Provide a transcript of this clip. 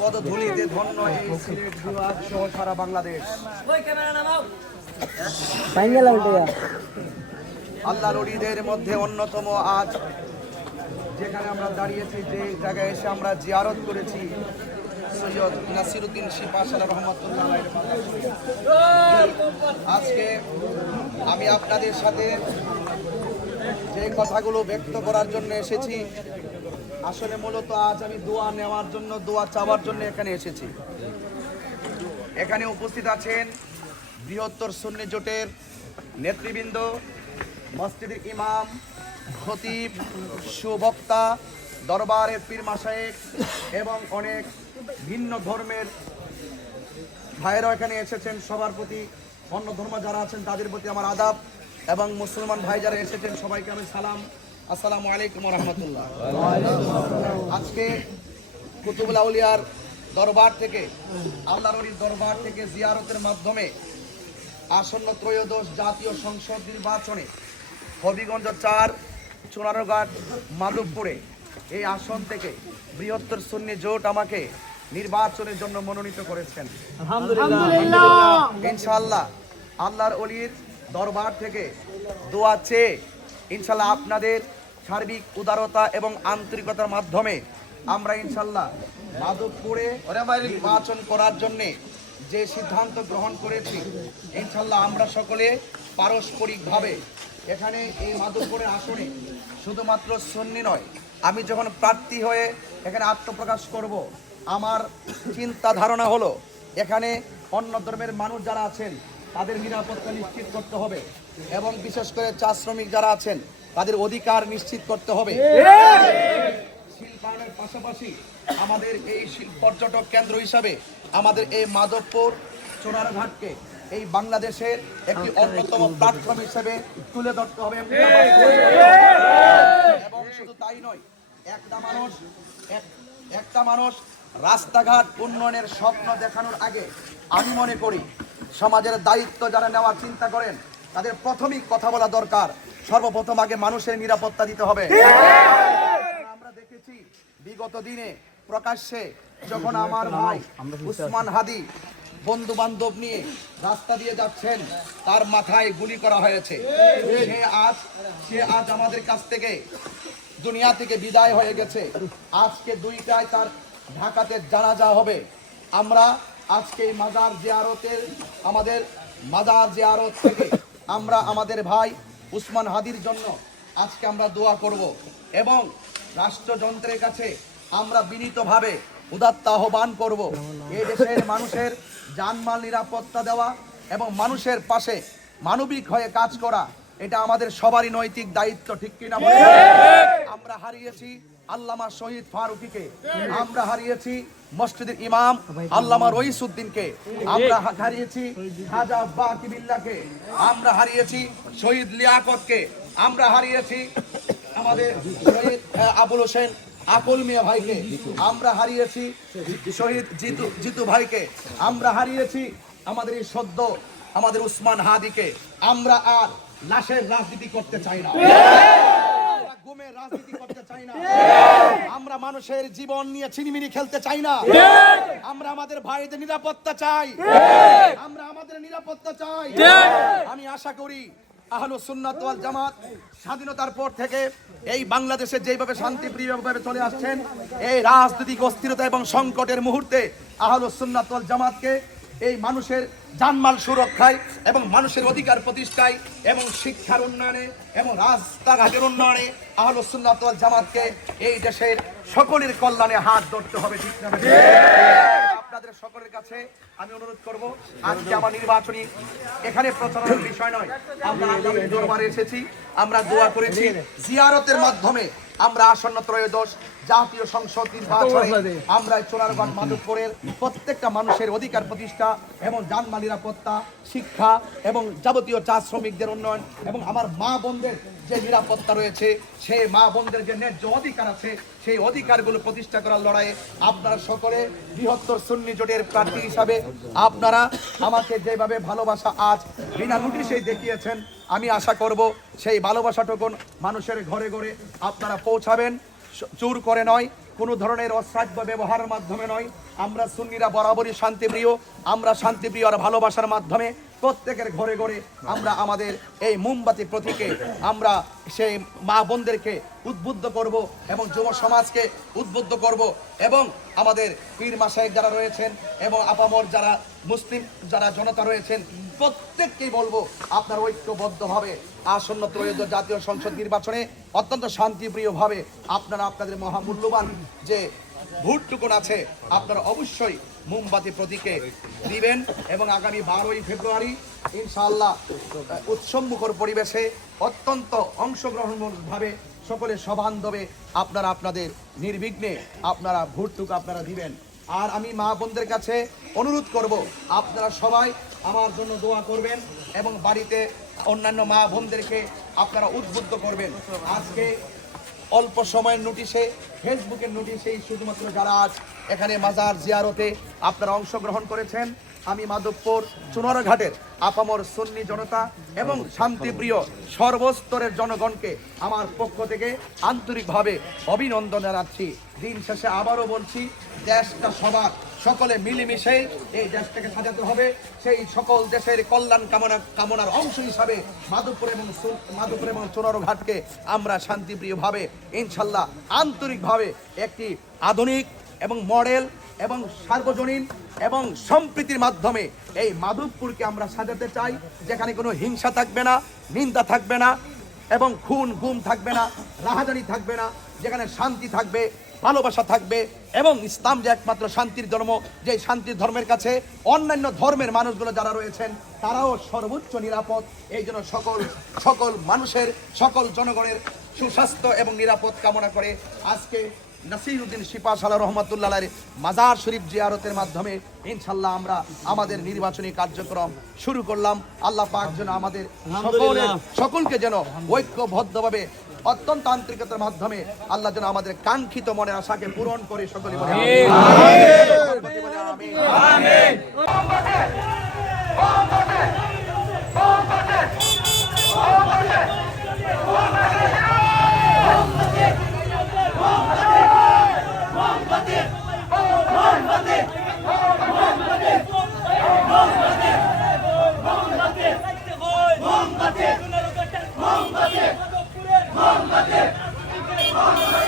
পদধূলিতে ধন্য এই সিলেট বিভাগ সহ সারা বাংলাদেশ আল্লাহ রলিদের মধ্যে অন্যতম আজ, যেখানে আমরা দাঁড়িয়েছি, যে জায়গায় এসে আমরা জিয়ারত করেছি সৈয়দ নাসিরুদ্দিন শিপাশাল আজকে আমি আপনাদের সাথে যে কথাগুলো ব্যক্ত করার জন্য এসেছি, আসলে মূলত আজ আমি দোয়া নেওয়ার জন্য, দোয়া চাওয়ার জন্য এখানে এসেছি। এখানে উপস্থিত আছেন বৃহত্তর সুন্নি জোটের নেতৃবৃন্দ, মসজিদের ইমাম, খতিব, সুবক্তা, দরবারের পীর মাসায়েক এবং অনেক ভিন্ন ধর্মের ভাইয়েরা এখানে এসেছেন, সবার প্রতি অন্য ধর্ম যারা আছেন তাদের প্রতি আমার আদাব এবং মুসলমান ভাই যারা এসেছেন সবাইকে আমি সালাম। আসসালামু আলাইকুম রহমতুল্লাহ আজকে কুতুবুল আউলিয়ার দরবার থেকে, আল্লাহর দরবার থেকে জিয়ারতের মাধ্যমে আসন্ন ত্রয়োদশ জাতীয় সংসদ নির্বাচনে হবিগঞ্জ চার, চুনারঘাট, মাধবপুরে এই আসন থেকে বৃহত্তর সুন্নি জোট আমাকে নির্বাচনের জন্য মনোনীত করেছেন। ইনশাল্লাহ আল্লাহর অলির দরবার থেকে দোয়া চেয়ে ইনশাল্লাহ আপনাদের সার্বিক উদারতা এবং আন্তরিকতার মাধ্যমে আমরা ইনশাল্লাহ মাধবপুরে নির্বাচন করার জন্যে যে সিদ্ধান্ত গ্রহণ করেছি ইনশাল্লাহ আমরা সকলে পারস্পরিকভাবে এখানে এই মাধবপুরের আসনে শুধুমাত্র সন্নি নয় আমি যখন প্রার্থী হয়ে এখানে আত্মপ্রকাশ করব আমার চিন্তা ধারণা হলো, এখানে অন্য ধর্মের মানুষ যারা আছেন, তাদের নিরাপত্তা নিশ্চিত করতে হবে এবং বিশেষ করে চা শ্রমিক যারা আছেন, তাদের অধিকার নিশ্চিত করতে হবে। শিল্পায়নের পাশাপাশি আমাদের এই পর্যটক কেন্দ্র হিসাবে আমাদের এই মাধবপুর চোরারঘাটকে এই বাংলাদেশের একটি অন্যতম প্ল্যাটফর্ম হিসেবে তুলে ধরতে হবে। এবং শুধু তাই নয়, একটা মানুষ, এক- একটা মানুষ রাস্তাঘাট উন্নয়নের স্বপ্ন দেখানোর আগে আমি মনে করি সমাজের দায়িত্ব যারা নেওয়ার চিন্তা করেন তাদের প্রথমেই কথা বলা দরকার সর্বপ্রথম আগে মানুষের নিরাপত্তা দিতে হবে। আমরা দেখেছি বিগত দিনে প্রকাশ্যে যখন আমার ভাই উসমান হাদি বন্ধু বান্ধব নিয়ে রাস্তা দিয়ে যাচ্ছেন তার মাথায় গুলি করা হয়েছে। সে আজ সে আজ আমাদের কাছ থেকে দুনিয়া থেকে বিদায় হয়ে গেছে। আজকে দুইটায় তার ঢাকাতে জানাজা হবে। আমরা আজকে মাজার জিয়ারতের আমাদের মাজার জিয়ারত থেকে আমরা আমাদের ভাই উসমান হাদির জন্য আজকে আমরা দোয়া করব এবং রাষ্ট্রযন্ত্রের কাছে আমরা বিনীতভাবে উদাত্ত আহ্বান করব। এই দেশের মানুষের জানমাল নিরাপত্তা দেওয়া এবং মানুষের পাশে মানবিক হয়ে কাজ করা এটা আমাদের সবারই নৈতিক দায়িত্ব ঠিক কিনা? আমরা হারিয়েছি আল্লামা শহীদ ফারুকিকে আমরা হারিয়েছি মসজিদের ইমাম আল্লামা রইসুদ্দিনকে। আমরা হারিয়েছি খাজা বাকিবিল্লাকে। আমরা হারিয়েছি শহীদ লিয়াকতকে। আমরা হারিয়েছি আমাদের শহীদ আবুল হোসেন আকুল মিয়া ভাইকে। আমরা হারিয়েছি শহীদ জিতু জিতু ভাইকে। আমরা হারিয়েছি আমাদের এই সদ্য আমাদের উসমান হাদিকে। আমরা আর লাশের রাজনীতি করতে চাই না। গুমের রাজনীতি করতে চাই না। আমরা মানুষের জীবন নিয়ে ছিনিমিনি খেলতে চাই না। আমরা আমাদের ভাইদের নিরাপত্তা চাই। আমরা আমাদের নিরাপত্তা চাই। আমি আশা করি আহলু সুন্নাত ওয়াল জামাত স্বাধীনতার পর থেকে এই বাংলাদেশে যেভাবে শান্তিপ্রিয়ভাবে চলে আসছেন এই রাজনৈতিক অস্থিরতা এবং সংকটের মুহূর্তে আহলু সুন্নাত ওয়াল জামাতকে এই মানুষের জানমাল সুরক্ষায় এবং মানুষের অধিকার প্রতিষ্ঠায় এবং শিক্ষার উন্নয়নে এবং রাস্তাঘাটের উন্নয়নে আহলু সুন্নাত জামাতকে এই দেশের সকলের কল্যাণে হাত ধরতে হবে ঠিক না আপনাদের সকলের কাছে আমি অনুরোধ করব আজকে আমার নির্বাচনী এখানে প্রচারণের বিষয় নয় আমরা দরবারে এসেছি আমরা দোয়া করেছি জিয়ারতের মাধ্যমে আমরা আসন্ন ত্রয়োদশ জাতীয় সংসদ নির্বাচনে আমরা চোরারগঞ্জ মাধবপুরের প্রত্যেকটা মানুষের অধিকার প্রতিষ্ঠা এবং জানমাল নিরাপত্তা শিক্ষা এবং যাবতীয় চা শ্রমিকদের উন্নয়ন এবং আমার মা বোনদের যে নিরাপত্তা রয়েছে সেই মা বোনদের যে ন্যায্য অধিকার আছে সেই অধিকারগুলো প্রতিষ্ঠা করার লড়াইয়ে আপনারা সকলে বৃহত্তর সুন্নি জোটের প্রার্থী হিসাবে আপনারা আমাকে যেভাবে ভালোবাসা আজ বিনা নোটিশেই দেখিয়েছেন আমি আশা করব সেই ভালোবাসাটুকুন মানুষের ঘরে ঘরে আপনারা পৌঁছাবেন। চুর করে নয়, কোনো ধরনের অশ্রাব্য ব্যবহারের মাধ্যমে নয়। আমরা সুন্নিরা বরাবরই শান্তিপ্রিয়, আমরা শান্তিপ্রিয় আর ভালোবাসার মাধ্যমে প্রত্যেকের ঘরে ঘরে আমরা আমাদের এই মোমবাতি প্রতীকে আমরা সেই মা বোনদেরকে উদ্বুদ্ধ করব এবং যুব সমাজকে উদ্বুদ্ধ করব এবং আমাদের পীর মাসায়েক যারা রয়েছেন এবং আপামর যারা মুসলিম যারা জনতা রয়েছেন, প্রত্যেককেই বলব আপনার ঐক্যবদ্ধভাবে আসন্ন ত্রয়োদশ জাতীয় সংসদ নির্বাচনে অত্যন্ত শান্তিপ্রিয়ভাবে আপনারা আপনাদের মহামূল্যবান যে ভোটটুকুন আছে, আপনারা অবশ্যই মোমবাতি প্রতীকে দিবেন এবং আগামী বারোই ফেব্রুয়ারি ইনশাআল্লাহ উৎসবমুখর পরিবেশে অত্যন্ত অংশগ্রহণভাবে সকলে সবান্ধবে আপনারা আপনাদের নির্বিঘ্নে আপনারা ভোটটুকু আপনারা দিবেন। আর আমি মা বোনদের কাছে অনুরোধ করব, আপনারা সবাই আমার জন্য দোয়া করবেন এবং বাড়িতে অন্যান্য মা বোনদেরকে আপনারা উদ্বুদ্ধ করবেন। আজকে অল্প সময়ের নোটিশে ফেসবুকের নোটিশেই শুধুমাত্র যারা আজ এখানে মাজার জিয়ারতে আপনারা অংশগ্রহণ করেছেন। আমি মাধবপুর চুনারঘাটের আপামর সুন্নি জনতা এবং শান্তিপ্রিয় সর্বস্তরের জনগণকে আমার পক্ষ থেকে আন্তরিকভাবে অভিনন্দন জানাচ্ছি। দিন শেষে আবারও বলছি, দেশটা সবার, সকলে মিলেমিশে এই দেশটাকে সাজাতে হবে। সেই সকল দেশের কল্যাণ কামনা, কামনার অংশ হিসাবে মাধবপুর এবং মাধবপুর এবং চুনারঘাটকে আমরা শান্তিপ্রিয়ভাবে, ইনশাল্লাহ আন্তরিকভাবে একটি আধুনিক এবং মডেল এবং সার্বজনীন এবং সম্প্রীতির মাধ্যমে এই মাধবপুরকে আমরা সাজাতে চাই, যেখানে কোনো হিংসা থাকবে না, নিন্দা থাকবে না এবং খুন, গুম থাকবে না, রাহাজানি থাকবে না, যেখানে শান্তি থাকবে, ভালোবাসা থাকবে এবং ইসলাম যে একমাত্র শান্তির ধর্ম, যে শান্তির ধর্মের কাছে অন্যান্য ধর্মের মানুষগুলো যারা রয়েছেন, তারাও সর্বোচ্চ নিরাপদ। এই জন্য সকল সকল মানুষের, সকল জনগণের সুস্বাস্থ্য এবং নিরাপদ কামনা করে আজকে নাসিরুদ্দিন শিপা সালা রহমতুল্লাহ মাজার শরীফ জিয়ারতের মাধ্যমে ইনশাল্লাহ আমরা আমাদের নির্বাচনী কার্যক্রম শুরু করলাম। আল্লাহ পাক যেন আমাদের সকলকে যেন ঐক্যবদ্ধভাবে অত্যন্ত আন্তরিকতার মাধ্যমে আল্লাহ যেন আমাদের কাঙ্ক্ষিত মনের আশাকে পূরণ করে সকলে বলে আমিন। সকলে বলে আমিন। মোহাম্মদের